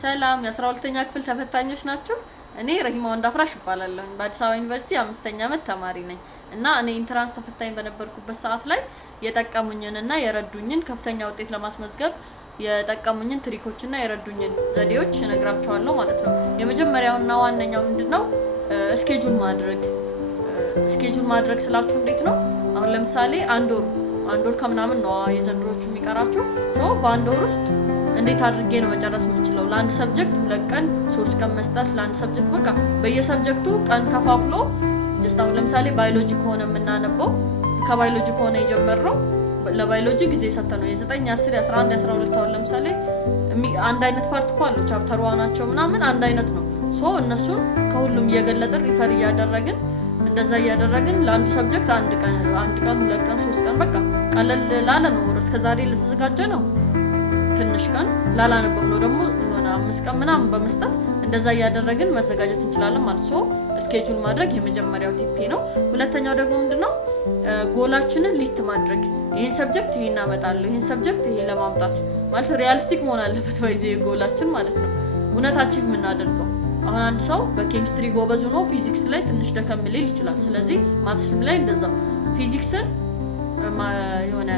ሰላም የ12ኛ ክፍል ተፈታኞች ናቸው። እኔ ረሂማ ወንዳፍራሽ እባላለሁ። በአዲስ አበባ ዩኒቨርሲቲ 5ኛ ዓመት ተማሪ ነኝ እና እኔ ኢንትራንስ ተፈታኝ በነበርኩበት ሰዓት ላይ የጠቀሙኝንና የረዱኝን ከፍተኛ ውጤት ለማስመዝገብ የጠቀሙኝን ትሪኮችና የረዱኝን ዘዴዎች እነግራችኋለሁ ማለት ነው። የመጀመሪያውና ዋነኛው ምንድነው? ስኬጁል ማድረግ ስላችሁ እንዴት ነው? አሁን ለምሳሌ አንድ ወር ከምናምን ነው የዘንድሮቹ የሚቀራችሁ ሰው በአንድ ወር ውስጥ እንዴት አድርጌ ነው መጨረስ የምችለው? ለአንድ ሰብጀክት 2 ቀን 3 ቀን መስጠት፣ ለአንድ ሰብጀክት በቃ በየሰብጀክቱ ቀን ከፋፍሎ ጀስት አሁን ለምሳሌ ባዮሎጂ ከሆነ የምናነበው ከባዮሎጂ ከሆነ የጀመረው ለባዮሎጂ ጊዜ ሰጥተን ነው የ9 10 11 12 አሁን ለምሳሌ አንድ አይነት ፓርት እኮ አለው ቻፕተር ዋናቸው ምናምን አንድ አይነት ነው። ሶ እነሱን ከሁሉም እየገለጥን ሪፈር እያደረግን እንደዛ እያደረግን ለአንዱ ሰብጀክት አንድ ቀን 2 ቀን 3 ቀን በቃ ቀለል ላለ ነው። እስከዛሬ ለተዘጋጀ ነው ትንሽ ቀን ላላነበብ ነው ደግሞ የሆነ 5 ቀን ምናምን በመስጠት እንደዛ እያደረግን መዘጋጀት እንችላለን ማለት ነው። ስኬጁል ማድረግ የመጀመሪያው ቲፒ ነው። ሁለተኛው ደግሞ ምንድነው? ጎላችንን ሊስት ማድረግ። ይሄን ሰብጀክት ይሄን አመጣለሁ፣ ይሄን ሰብጀክት ይሄ ለማምጣት ማለት ሪያሊስቲክ መሆን አለበት ባይዘው ጎላችን ማለት ነው። እውነታችን የምናደርገው አሁን አንድ ሰው በኬሚስትሪ ጎበዝ ሆኖ ፊዚክስ ላይ ትንሽ ደከም ሊል ይችላል። ስለዚህ ማትስም ላይ እንደዛው ፊዚክስን የሆነ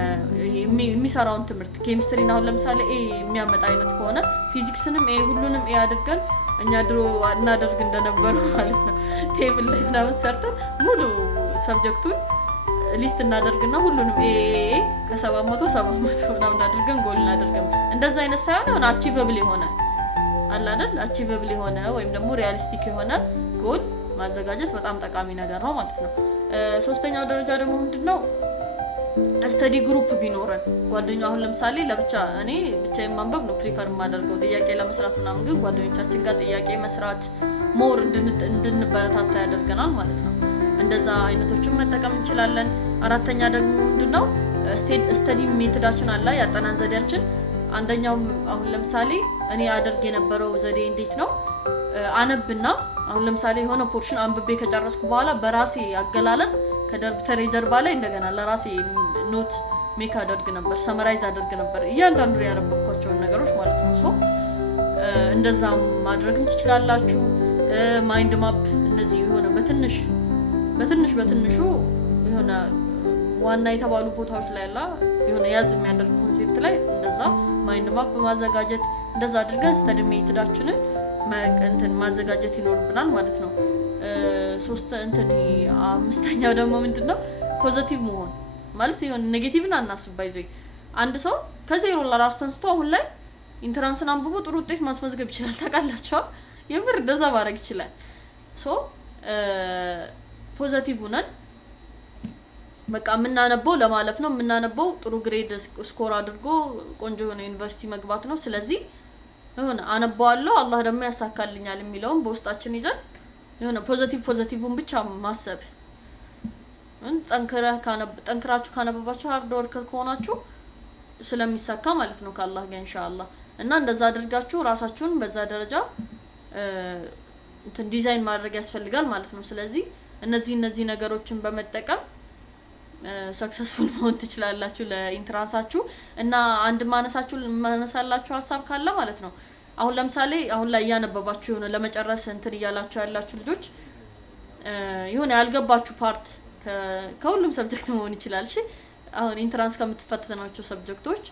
የሚሰራውን ትምህርት ኬሚስትሪን አሁን ለምሳሌ ኤ የሚያመጣ አይነት ከሆነ ፊዚክስንም ኤ ሁሉንም ኤ አድርገን እኛ ድሮ እናደርግ እንደነበረው ማለት ነው ቴብል ላይ ምናምን ሰርተን ሙሉ ሰብጀክቱን ሊስት እናደርግና ሁሉንም ኤ ከ700 ምናምን አድርገን ጎል እናደርገን። እንደዛ አይነት ሳይሆን የሆነ አቺቨብል የሆነ አለ አይደል? አቺቨብል የሆነ ወይም ደግሞ ሪያሊስቲክ የሆነ ጎል ማዘጋጀት በጣም ጠቃሚ ነገር ነው ማለት ነው። ሶስተኛው ደረጃ ደግሞ ምንድነው? ስተዲ ግሩፕ ቢኖረን ጓደኛ አሁን ለምሳሌ ለብቻ እኔ ብቻዬን ማንበብ ነው ፕሪፈር የማደርገው ጥያቄ ለመስራት ምናምን፣ ግን ጓደኞቻችን ጋር ጥያቄ መስራት ሞር እንድንበረታታ ያደርገናል ማለት ነው። እንደዛ አይነቶችን መጠቀም እንችላለን። አራተኛ ደግሞ ምንድነው? ስተዲ ሜቶዳችን አለ ያጠናን ዘዴያችን። አንደኛው አሁን ለምሳሌ እኔ አደርግ የነበረው ዘዴ እንዴት ነው? አነብና አሁን ለምሳሌ የሆነ ፖርሽን አንብቤ ከጨረስኩ በኋላ በራሴ አገላለጽ ከደብተሬ ጀርባ ላይ እንደገና ለራሴ ኖት ሜክ አደርግ ነበር፣ ሰመራይዝ አደርግ ነበር እያንዳንዱ ያነበብኳቸውን ነገሮች ማለት ነው። ሶ እንደዛ ማድረግም ትችላላችሁ። ማይንድ ማፕ እነዚህ የሆነ በትንሹ የሆነ ዋና የተባሉ ቦታዎች ላይ ያለ የሆነ ያዝ የሚያደርግ ኮንሴፕት ላይ እንደዛ ማይንድ ማፕ ማዘጋጀት፣ እንደዛ አድርገን ስተዲ ሜቶዳችንን ማዘጋጀት ይኖርብናል ማለት ነው። አምስተኛው ደግሞ ምንድነው? ፖዚቲቭ መሆን ማለት የሆነ ኔጌቲቭን አናስብ። ባይዘይ አንድ ሰው ከዜሮ ለራሱ ተንስቶ አሁን ላይ ኢንትራንስን አንብቦ ጥሩ ውጤት ማስመዝገብ ይችላል። ታውቃላችሁ? የምር እንደዛ ማድረግ ይችላል። ሶ ፖዚቲቭ ነን በቃ የምናነበው ለማለፍ ነው። የምናነበው ጥሩ ግሬድ ስኮር አድርጎ ቆንጆ የሆነ ዩኒቨርሲቲ መግባት ነው። ስለዚህ የሆነ አነባዋለሁ አላህ ደግሞ ያሳካልኛል የሚለውን በውስጣችን ይዘን የሆነ ፖዚቲቭን ብቻ ማሰብ። ጠንክራችሁ ካነበባችሁ ሃርድ ወርከር ከሆናችሁ ስለሚሳካ ማለት ነው ከአላህ ጋር ኢንሻአላህ። እና እንደዛ አድርጋችሁ ራሳችሁን በዛ ደረጃ ዲዛይን ማድረግ ያስፈልጋል ማለት ነው። ስለዚህ እነዚህ ነገሮችን በመጠቀም ሰክሰስፉል መሆን ትችላላችሁ ለኢንትራንሳችሁ። እና አንድ ማነሳላችሁ ሀሳብ ካለ ማለት ነው አሁን ለምሳሌ አሁን ላይ ያነበባችሁ የሆነ ለመጨረስ እያላችሁ ያላችሁ ልጆች የሆነ ያልገባችሁ ፓርት ከሁሉም ሰብጀክት መሆን ይችላል። እሺ አሁን ኢንትራንስ ከምትፈተናቸው ሰብጀክቶች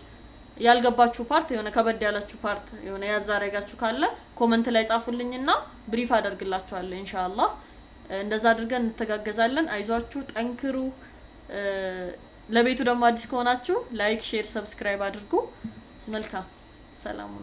ያልገባችሁ ፓርት የሆነ ከበድ ያላችሁ ፓርት የሆነ ያዛረጋችሁ ካለ ኮመንት ላይ ጻፉልኝና ብሪፍ አደርግላችኋለሁ ኢንሻአላህ። እንደዛ አድርገን እንተጋገዛለን። አይዟችሁ፣ ጠንክሩ። ለቤቱ ደግሞ አዲስ ከሆናችሁ ላይክ፣ ሼር፣ ሰብስክራይብ አድርጉ። መልካም ሰላም።